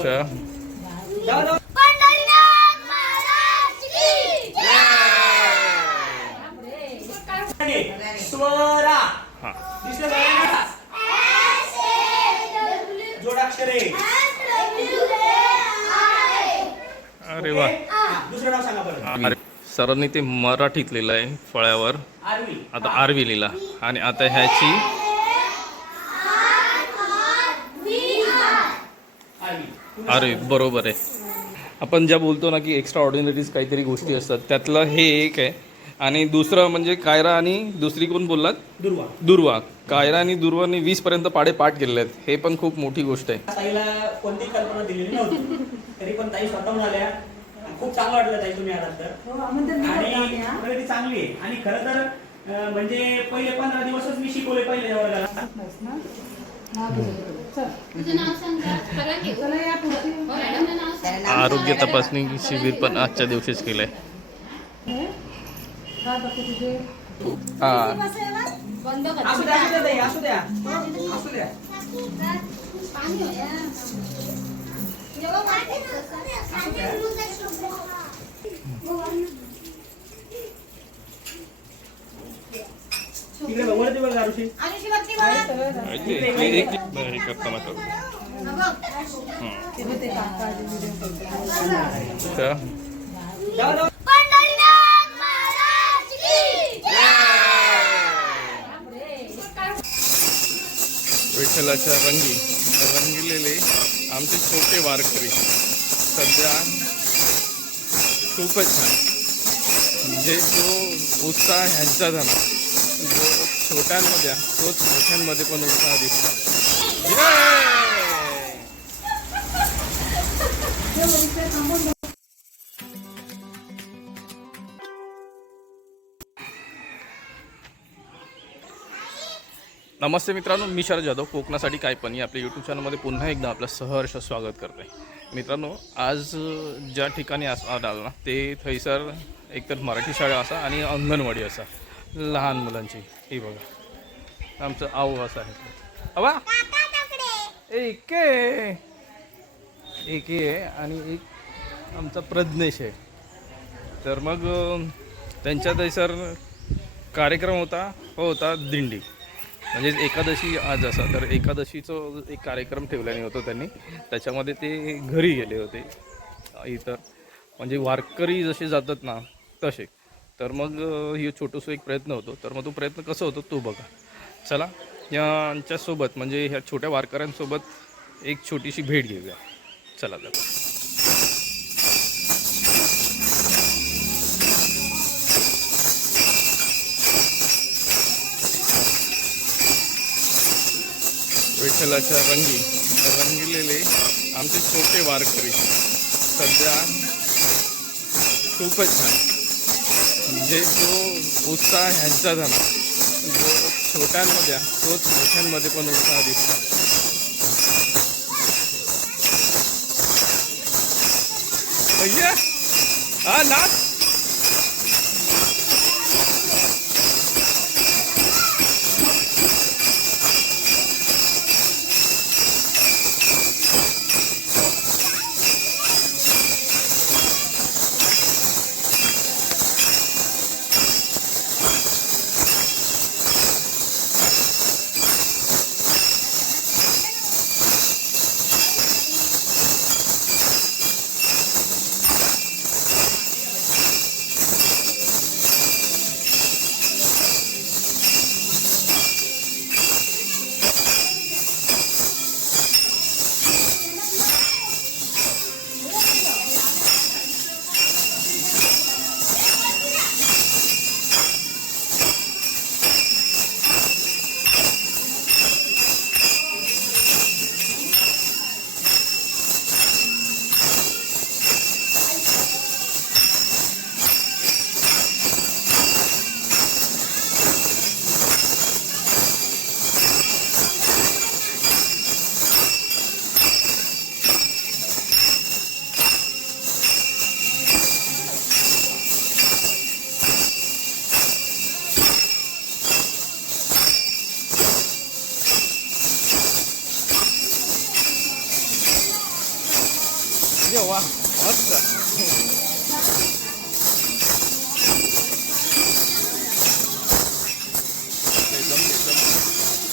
स्वरा जोडाक्षरे. अरे वा. दुसरं नाव सांगा बरं. सरांनी ते मराठीत लिहिलं आहे फळ्यावर. आरवी. आता आरवी लिहिला आणि आता ह्याची अरे बरोबर आहे. आपण ज्या बोलतो ना की एक्स्ट्रा ऑर्डिनरीज काहीतरी गोष्टी असतात त्यातलं हे एक आहे. आणि दुसरं म्हणजे कायरा आणि दुसरी कोण बोललात? दुर्वा. दुर्वा. कायरा आणि दुर्वाने 20 पर्यंत पाढे पाठ केलेले आहेत. हे पण खूप मोठी गोष्ट आहे. ताईला कोणतीही कल्पना दिलेली नव्हती तरी पण ताई स्वतःहून आल्या. खूप चांगलं वाटलं ताई तुम्ही आलात तर. आणि प्रगती चांगली आहे. आणि खरं तर म्हणजे पहिले 15 दिवसच मी शिकवले पहिल्या वर्गाला. आरोग्य तपासणी शिबिर पण आजच्या दिवशीच केलंय. तिकडे बघवलं ते बघ दारूशी. विठ्ठलाच्या रंगीलेले आमचे छोटे वारकरी सध्या खूपच छान. म्हणजे जो उत्साह ह्यांचा झाला जो छोट्यांमध्ये तोच मोठ्यांमध्ये पण उत्साह दिसतो. नमस्ते मित्रांनो, मी शरद जाधव. कोकणासाठी काय पण या आपल्या यूट्यूब चॅनलमध्ये पुन्हा एकदा आपलं सहर्ष स्वागत करतो आहे. मित्रांनो, आज ज्या ठिकाणी आला ना ते थैसर एकतर मराठी शाळा असा आणि अंगणवाडी असा लहान मुलांची. ही बघा आमचं आऊ असं आहे. अवा एक आहे आणि एक आमचा प्रज्ञेश आहे. तर मग त्यांच्या थैसर कार्यक्रम होता दिंडी. म्हणजे एकादशी आज असा तर एकादशीचं एक कार्यक्रम ठेवल्याने होतो त्यांनी. त्याच्यामध्ये ते घरी गेले होते इतर म्हणजे वारकरी जसे जातात ना तसे. तर मग ही छोटूसा एक प्रयत्न होतो. तर मग तो प्रयत्न कसं होतो तो बघा. चला यांच्यासोबत म्हणजे ह्या छोट्या वारकऱ्यांसोबत एक छोटीशी भेट घेऊया. चला जाऊ. विठ्ठलाच्या रंगीलेले आमचे छोटे वारकरी सध्या खूपच छान. म्हणजे जो उत्साह ह्यांचा झाला जो छोट्यांमध्ये तोच मोठ्यांमध्ये पण उत्साह दिसतो. भैया हा ना ये वा मस्त. एकदम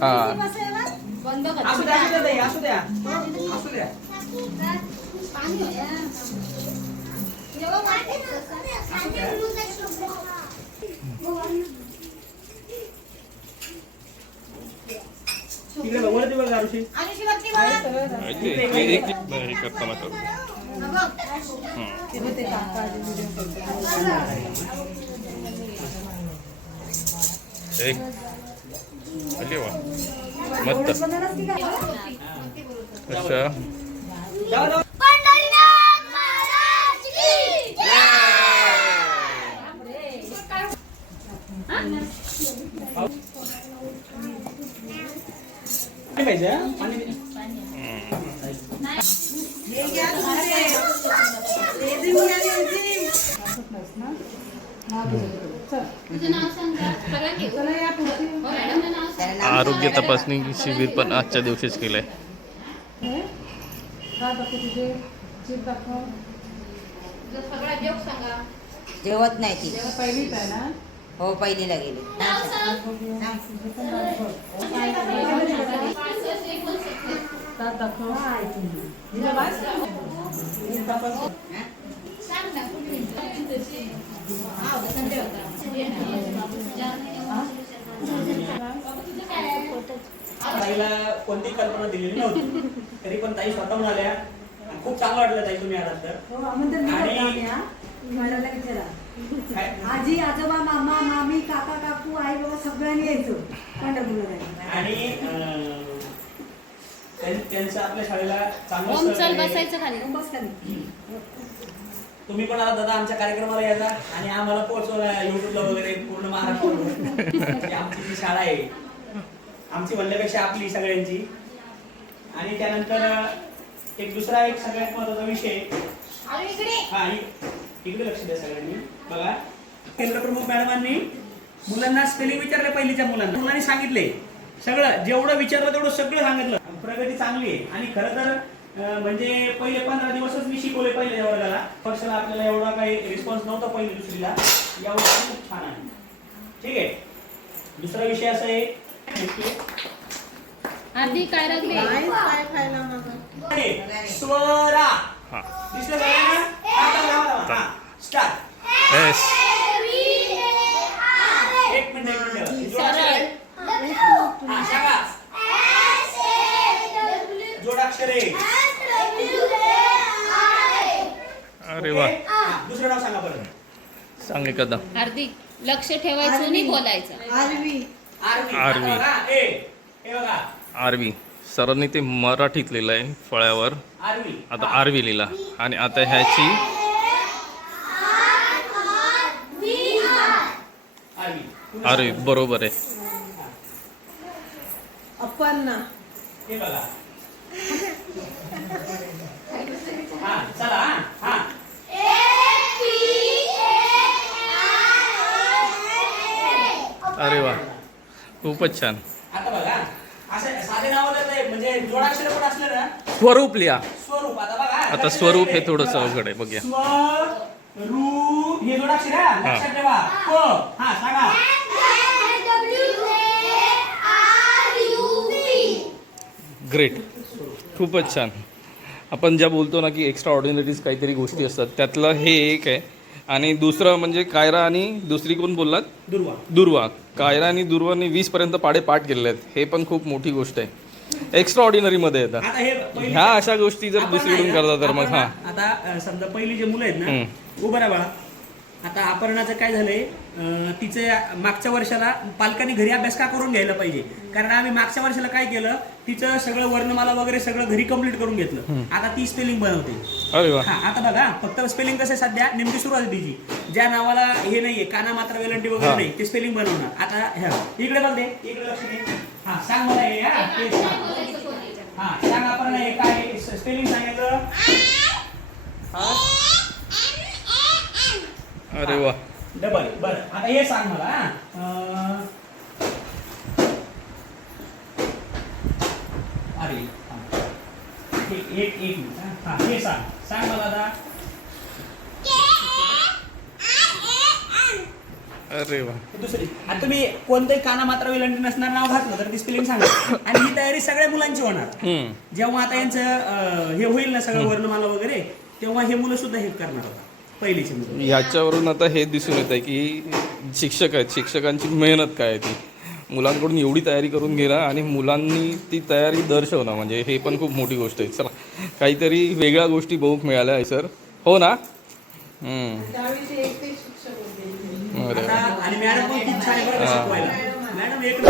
हा बंद कर. असू द्या असू द्या ताई, असू द्या असू द्या. तिकडे बघ, वरती बघ आरुषी. आणि शिवती बघा. हे करताना करू. एक अरे वा मस्त. अच्छा जाऊ, जाऊ. पंढरीनाथ महाराज की पाणी पाहिजे हा? पाणी. तुझं नाव सांग का? सगळ्यांनी. हो, मॅडमचं नाव सांग. आरोग्य तपासणी शिबिर पण आजच्या दिवशीच केलंय. तुझं सगळा जोक सांगा. जेवत नाही ती पहिलीच आहे ना. हो पहिलीला गेली नाव सांग. दात दाखव. सांग ना, कुठली? ताईला कोणती कल्पना दिलेली नव्हती, तरी पण ताई स्वतःहून आल्या आणि खूप चांगलं वाटलं ताई तुम्ही आलात तर. हो, आमंत्रण दिलं आणि- होतं आम्ही, हा. म्हणायला विचारा. काय? आजी आजोबा मामा मामी काका काकू आई बाबा सगळ्यांनी यायचो पंढरपूरला जायला. आणि त्यांचं आपल्या शाळेला चांगलं ओम चल सहकार्य आहे. बसायचं खाली. बस खाली. तुम्ही पण आता दादा आमच्या कार्यक्रमाला यायचा आणि आम्हाला पोहोचवला युट्यूबला वगैरे पूर्ण महाराष्ट्रावर. आमची जी शाळा आहे आमची म्हणल्यापेक्षा आपली सगळ्यांची. आणि त्यानंतर एक दुसरा एक सगळ्यात महत्वाचा विषय. आणि इकडे. हा इकडे लक्ष द्या सगळ्यांनी. बघा केंद्र प्रमुख मॅडमांनी मुलांना स्पेलिंग विचारले, पहिलीच्या मुलांनी सांगितले सगळं, जेवढं विचारलं तेवढं सगळं सांगितलं. प्रगती चांगली आहे. आणि खरं तर म्हणजे पहिले 15 दिवसच मी शिकवले पहिल्या वर्गाला. वर्षाला आपल्याला एवढा काही रिस्पॉन्स नव्हता पहिली दुसरीला. या वर्षी खूप छान आहे. ठीक आहे. दुसरा विषय असा आहे आधी काय लागले? स्वरा. हा दिसलं सगळ्यांना? हा स्टार्ट. येस एक मिनिट सरळ. हा सांगा. जोडाक्षरे. अरे वा दुसरं नाव सांगा बरं. सांग एखादा. हार्दिक लक्ष ठेवायचं आणि बोलायचं. आरवी. आरवी. हे बघा आरवी सरांनी ते मराठीत लिहिलं आहे फळ्यावर. आरवी. आता आरवी लिहिला आणि आता ह्याची आरवी. आरवी बरोबर आहे. अप्पांना. हे बघा. हा चला. हा अरे वा खूपच छान. आता बघा असं साधे नाव म्हणजे जोडाक्षर पण असलं ना स्वरूप लिहा. स्वरूप. आता बघा आता स्वरूप हे थोडंसं अवघड आहे, बघूया. स्व रू हे जोडाक्षर आहे, लक्षात ठेवा. प हा सांगा. ग्रेट, खूपच छान. आपण ज्या बोलतो ना की एक्स्ट्रा ऑर्डिनरीज काहीतरी गोष्टी असतात, त्यातलं हे एक आहे. आणि दुसरं म्हणजे कायरा आणि दुसरी कोण बोललात? दुर्वा. दुर्वा. कायरा आणि दुर्वाने 20 पर्यंत पाढे पाठ केलेले आहेत. हे पण खूप मोठी गोष्ट आहे. एक्स्ट्रा ऑर्डिनरीमध्ये येतात आता हे पहिली- ह्या अशा गोष्टी जर आपण दुसरीकडून नाही करतात तर मग आपण हां आता समजा पहिली जे मुलं आहेत ना, उभं राहा बाळा. आता अपर्णाचं काय झालंय, तिचं मागच्या वर्षाला पालकांनी घरी अभ्यास का करून घ्यायला पाहिजे, कारण आम्ही मागच्या वर्षाला काय केलं, तिचं सगळं वर्णमाला वगैरे सगळं घरी कम्प्लीट करून घेतलं. आता ती स्पेलिंग बनवते. अरे वा. हा आता बघा, फक्त स्पेलिंग कसं आहे, सध्या नेमकी सुरुवात आहे तिची. ज्या नावाला हे नाहीये, काना मात्रा वेलंटी वगैरे नाही, ते स्पेलिंग बनवणार. आता ह्या इकडे बघ दे, इकडे लक्ष दे. हा सांग मला हे. हा ते सांग. हा सांग आपण हे काय स्पेलिंग सांगितलं. अरे वा. डबल. बरं आता हे सांग मला. अरे एक मिनिट. हा हे सांग मला आता. अरे वा. दुसरी आता तुम्ही कोणतंही काना मात्रा वेलंटी नसणार नाव घातलं तर ती स्पेलिंग सांगा. आणि ही तयारी सगळ्या मुलांची होणार. जेव्हा आता यांचं हे होईल ना सगळं वर्णमाला वगैरे, तेव्हा हे मुलं सुद्धा हे करणार होता, पहिलीचे मुलं. याच्यावरून आता हे दिसून येत आहे की शिक्षक आहेत, शिक्षकांची मेहनत काय आहे ती. मुलांकडून एवढी तयारी करून घेणं आणि मुलांनी ती तयारी दर्शवणं, म्हणजे हे पण खूप मोठी गोष्ट आहे. चला, काहीतरी वेगळ्या गोष्टी बघूक मिळाल्या आहे सर, हो ना? त्यावेळी ते एक शिक्षक होते. अरे वा. आणि मॅडम पण खूप छान आहे बरं का शिकवायला. मॅडम एक